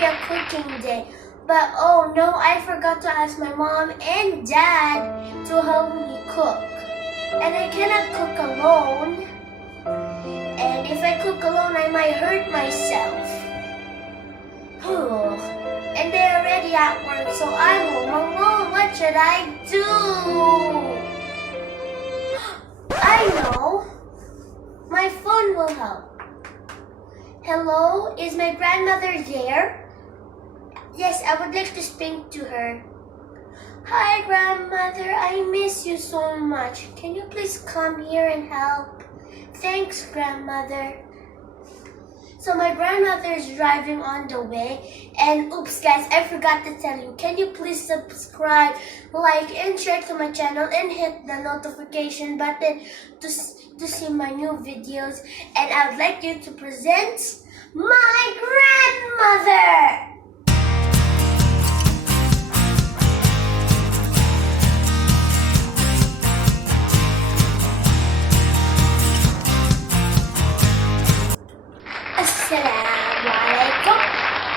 be a cooking day. But oh no, I forgot to ask my mom and dad to help me cook. And I cannot cook alone. And if I cook alone, I might hurt myself. And they're already at work, so I'm home alone. What should I do? I know. My phone will help. Hello, is my grandmother there? Yes, I would like to speak to her. Hi, grandmother. I miss you so much. Can you please come here and help? Thanks, grandmother. So my grandmother is driving on the way, and oops guys, I forgot to tell you, can you please subscribe, like, and share to my channel and hit the notification button to see my new videos. And I would like you to present my grandmother. Assalamualaikum.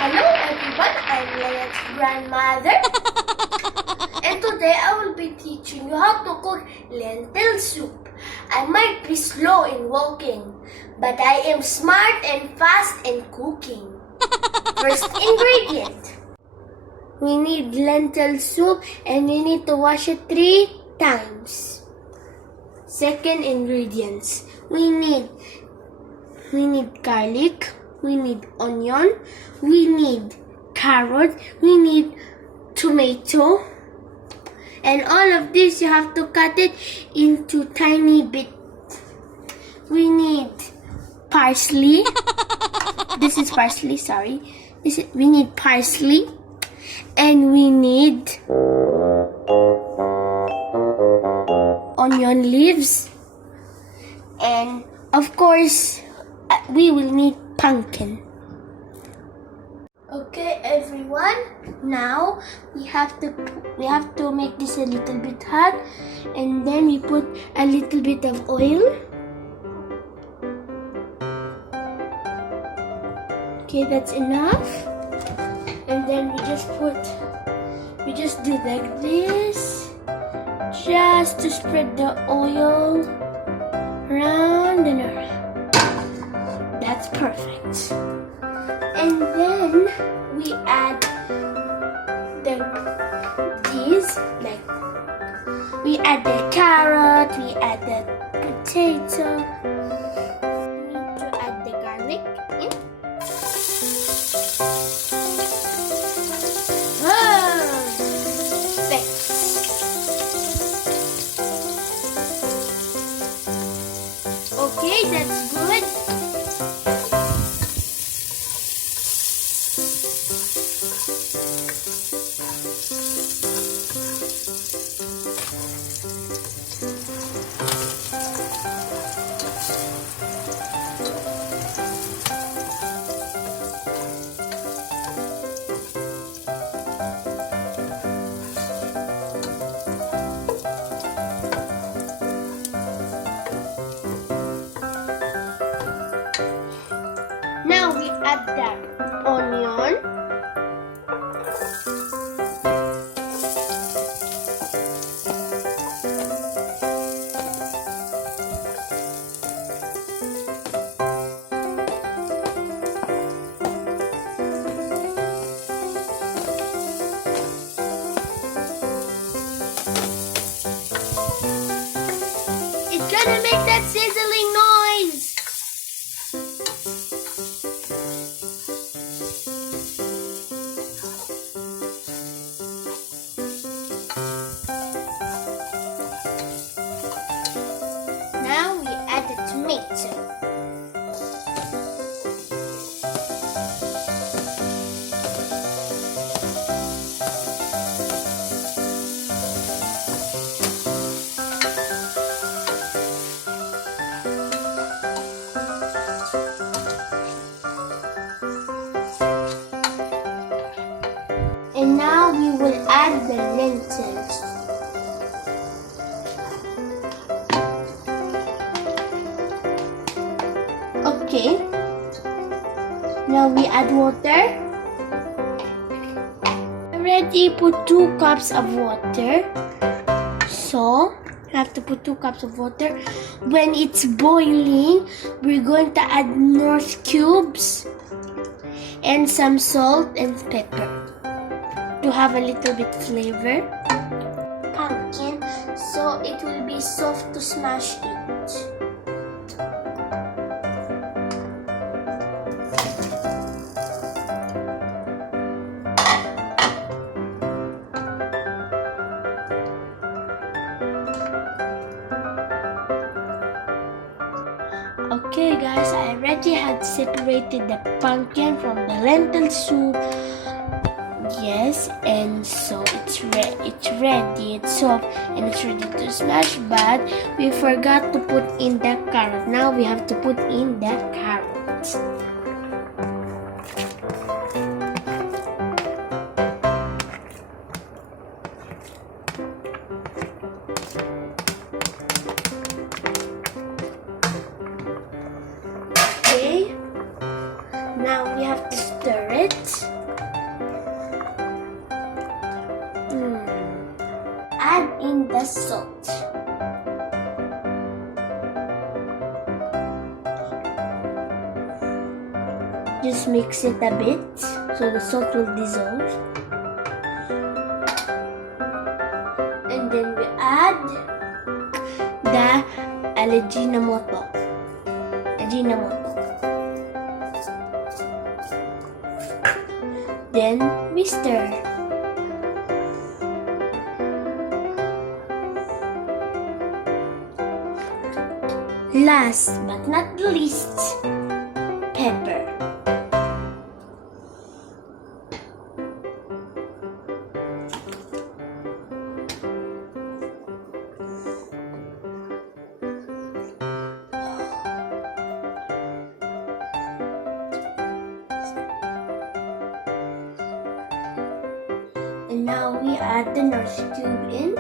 Hello everyone, I'm Laian's grandmother. And today I will be teaching you how to cook lentil soup. I might be slow in walking, but I am smart and fast in cooking. First ingredient. We need lentil soup and we need to wash it 3 times. Second ingredients. We need garlic, we need onion, we need carrot, we need tomato, and all of this you have to cut it into tiny bits. We need parsley. This is parsley, sorry. We need parsley, and we need onion leaves, and of course we will need pumpkin. Okay everyone, now we have to make this a little bit hot, and then we put a little bit of oil. Okay, that's enough. And then we just do like this, just to spread the oil around and around. That's perfect. And then we add we add the carrot, we add the potato. We need to add the garlic in. Okay, that's good. Now we add the onion. It's gonna make that sizzling noise. Now we add the tomato. And now we will add the lentils. Okay. Now we add water. already put 2 cups of water. So, I have to put 2 cups of water. When it's boiling, we're going to add North cubes and some salt and pepper to have a little bit flavor. Pumpkin, so it will be soft to smash it. Okay guys, I already had separated the pumpkin from the lentil soup. Yes, and so it's ready, it's soft and it's ready to smash, but we forgot to put in the carrot. Now we have to put in the carrot. Now we have to stir it. Add in the salt. Just mix it a bit so the salt will dissolve. And then we add the Ajinomoto. Then we stir. Last but not least, pepper. And now we add the North cube in.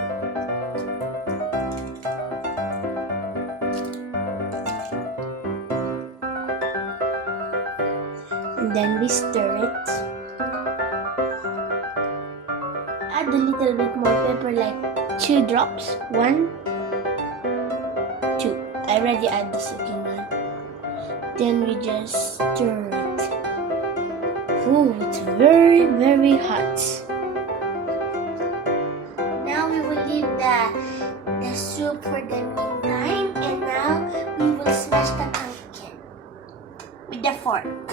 And then we stir it. Add a little bit more pepper, like 2 drops. 1, 2. I already add the second one. Then we just stir it. Oh, it's very, very hot. The soup for the meantime, and now we will smash the pumpkin with the fork.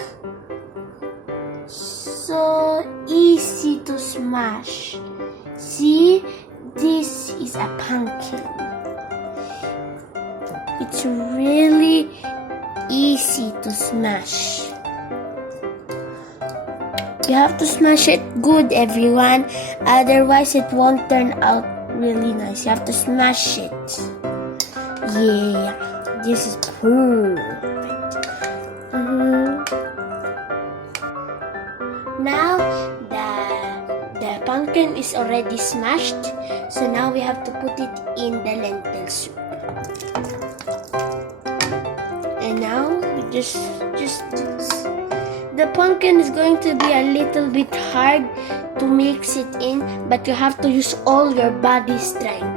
So easy to smash. See, this is a pumpkin. It's really easy to smash. You have to smash it good, everyone, otherwise it won't turn out really nice. You have to smash it. Yeah, this is perfect. Now the pumpkin is already smashed, so now we have to put it in the lentil soup. And now we just the pumpkin is going to be a little bit hard to mix it in, but you have to use all your body strength.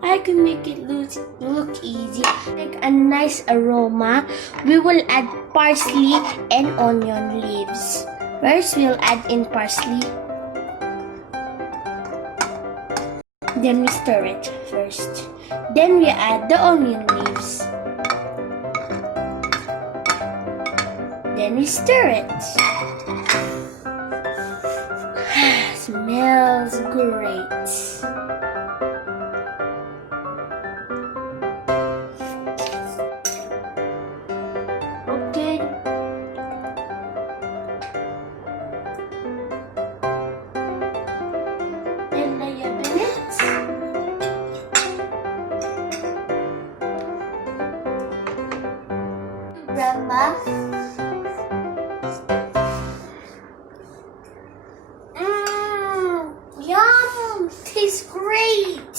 I can make it look easy, like a nice aroma. We will add parsley and onion leaves. First, we'll add in parsley. Then we stir it first. Then we add the onion leaves. Then we stir it. Smells great. Okay. Then lay a minute. Grandma. Yum! Tastes great!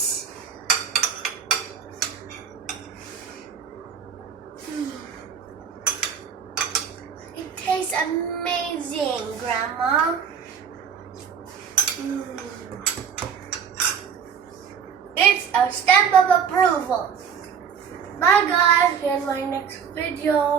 It tastes is amazing, Grandma. It's a stamp of approval. Bye guys, in my next video.